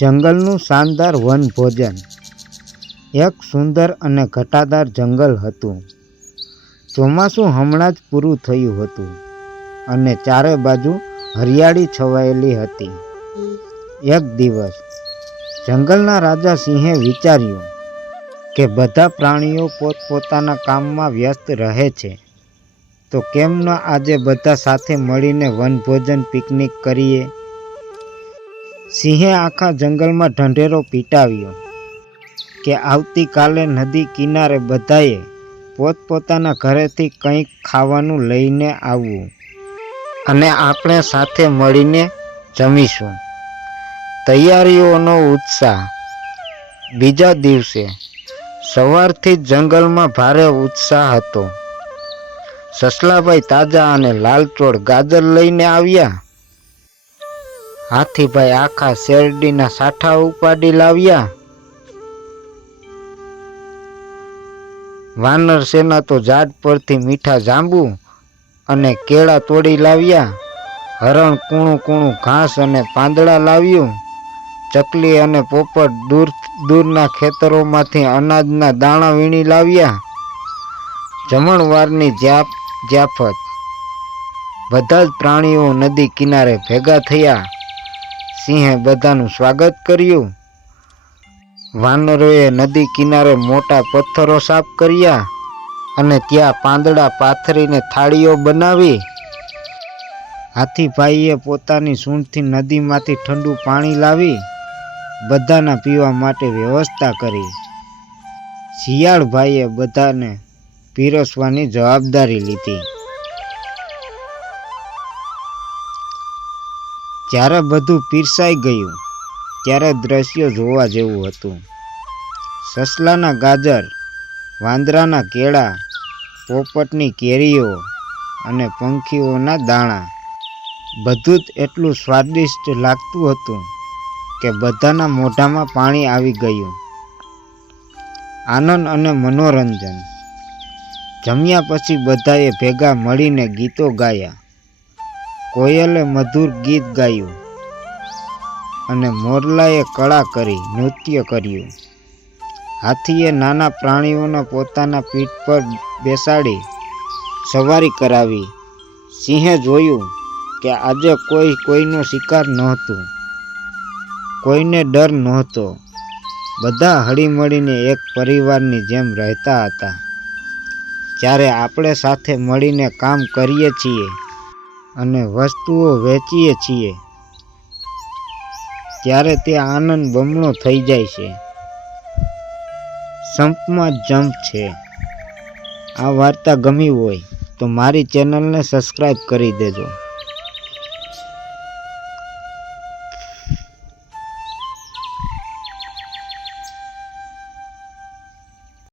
જંગલનું શાનદાર વનભોજન। એક સુંદર અને ઘટાદાર જંગલ હતું। ચોમાસું હમણાં જ પૂરું થયું હતું અને ચારે બાજુ હરિયાળી છવાયેલી હતી। એક દિવસ જંગલના રાજા સિંહે વિચાર્યું કે બધા પ્રાણીઓ પોતપોતાના કામમાં વ્યસ્ત રહે છે, તો કેમ ન આજે બધા સાથે મળીને વનભોજન પિકનિક કરીએ। સિંહે આખા જંગલમાં ઢંઢેરો પીટાવ્યો કે આવતીકાલે નદી કિનારે બધાએ પોતપોતાના ઘરેથી કંઈક ખાવાનું લઈને આવવું અને આપણે સાથે મળીને જમીશું। તૈયારીઓનો ઉત્સાહ। બીજા દિવસે સવારથી જ જંગલમાં ભારે ઉત્સાહ હતો। સસલાભાઈ તાજા અને લાલચોળ ગાજર લઈને આવ્યા। હાથીભાઈ આખા શેરડીના સાઠા ઉપાડી લાવ્યા। વાનર સેના તો ઝાડ પરથી મીઠા જાંબુ અને કેળા તોડી લાવ્યા। હરણ કૂણું કૂણું ઘાસ અને પાંદડા લાવ્યું। ચકલી અને પોપટ દૂરના ખેતરોમાંથી અનાજના દાણા વીણી લાવ્યા। જમણવારની જયાફત। બધા જ પ્રાણીઓ નદી કિનારે ભેગા થયા। સિંહે બધાનું સ્વાગત કર્યું। વાનરોએ નદી કિનારે મોટા પથ્થરો સાફ કર્યા અને ત્યાં પાંદડા પાથરીને થાળીઓ બનાવી। હાથીભાઈએ પોતાની સૂંઢથી નદીમાંથી ઠંડુ પાણી લાવી બધાના પીવા માટે વ્યવસ્થા કરી। શિયાળભાઈએ બધાને પીરસવાની જવાબદારી લીધી। જ્યારે બધું પીરસાઈ ગયું ત્યારે દ્રશ્ય જોવા જેવું હતું। સસલાના ગાજર, વાંદરાના કેળા, પોપટની કેરીઓ અને પંખીઓના દાણા, બધું જ એટલું સ્વાદિષ્ટ લાગતું હતું કે બધાના મોઢામાં પાણી આવી ગયું। આનંદ અને મનોરંજન। જમ્યા પછી બધાએ ભેગા મળીને ગીતો ગાયા। કોયલે મધુર ગીત ગાયું અને મોરલાએ કળા કરી નૃત્ય કર્યું। હાથીએ નાના પ્રાણીઓને પોતાના પીઠ પર બેસાડી સવારી કરાવી। સિંહે જોયું કે આજે કોઈનો શિકાર નહોતું, કોઈને ડર નહોતો, બધા હળીમળીને એક પરિવારની જેમ રહેતા હતા। જ્યારે આપણે સાથે મળીને કામ કરીએ છીએ અને વસ્તુઓ વહેંચીએ છીએ ત્યારે તે આનંદ બમણો થઈ જાય છે। સંપમાં જંપ છે। આ વાર્તા ગમી હોય તો મારી ચેનલને સબસ્ક્રાઈબ કરી દેજો।